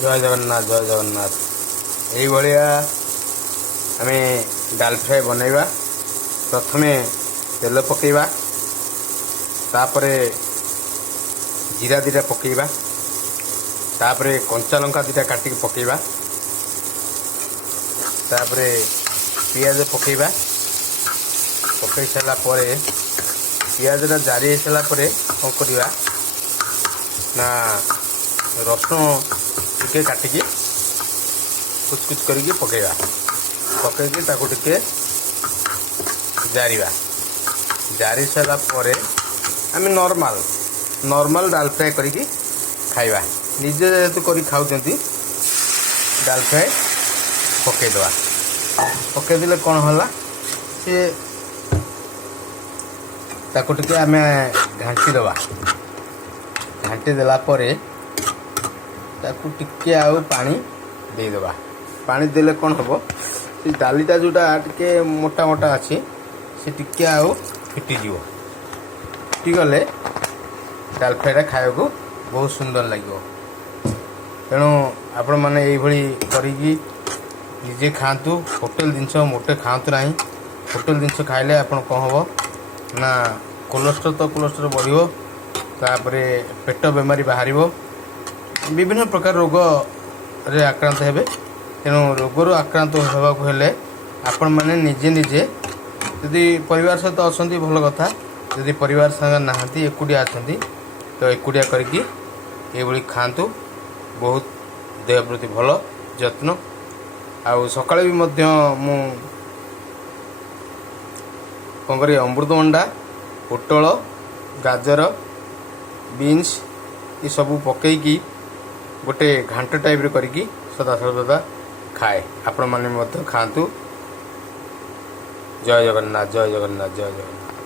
जय जगन्नाथ जय जगन्नाथ यही आम डाल फ्राए बनैबा। प्रथमे तेल पकेबा, तापरे जीरा दीटा पकेबा, तापरे कंचा लंका दीटा काटिक पकेबा, तापरे पियाज पकेबा। पकई सारा परे पियाजटा जारी हो सारा परे कौन करवा ना रसुण टिके काटिकी कुछ कुछ करके पकेबा। पकईकी ताको टिके जारिबा। जारी सारा परे आम नॉर्मल डाल फ्राए करके खाइबा। निजे जेहेतु करी खाउछंती डाल फ्राए पकेदवा। पकेदेले कौन होला सी ताको टिके आम घांटी दवा। घांटी देला परे ताको टिके आउ पानी देदेबा। पानी देले कौन हम से डालीटा जोटा टिके मोटा मोटा अच्छी से टिके आउ फिटिजी। फिटिगले डाल फ्राएटा खाया को बहुत सुंदर लगे। तेणु आपण मैंने ये निजे खातु। होटेल जिनस मोटे खातु ना। होटेल जिनस खाइले आपन कौन हम ना कोलेस्ट्रोल तो कोलेस्ट्रोल बढ़ो, तापरे पेट बेमारी बाहर, विभिन्न प्रकार रोग रे आक्रांत हेबे। तेणु रोगर आक्रांत होगा हेले आपण मैंने निजे निजे यदि परिवार सहित अच्छा भल कथा। यदि परिवार संग नहांती एकुटिया अच्छा तो एकुटिया करके ये खातु। बहुत देह प्रति भल यत्न। आउ सकाଳେ भी मध्य मु कौन करी अमृतभंडा, पोटल, गाजर, बीन्स ये सब पकईकी गोटे घांट टाइप रे करके सदा सर्वदा खाए। आपण मैंने खातु। जय जगन्नाथ जय जगन्नाथ जय जगन्नाथ।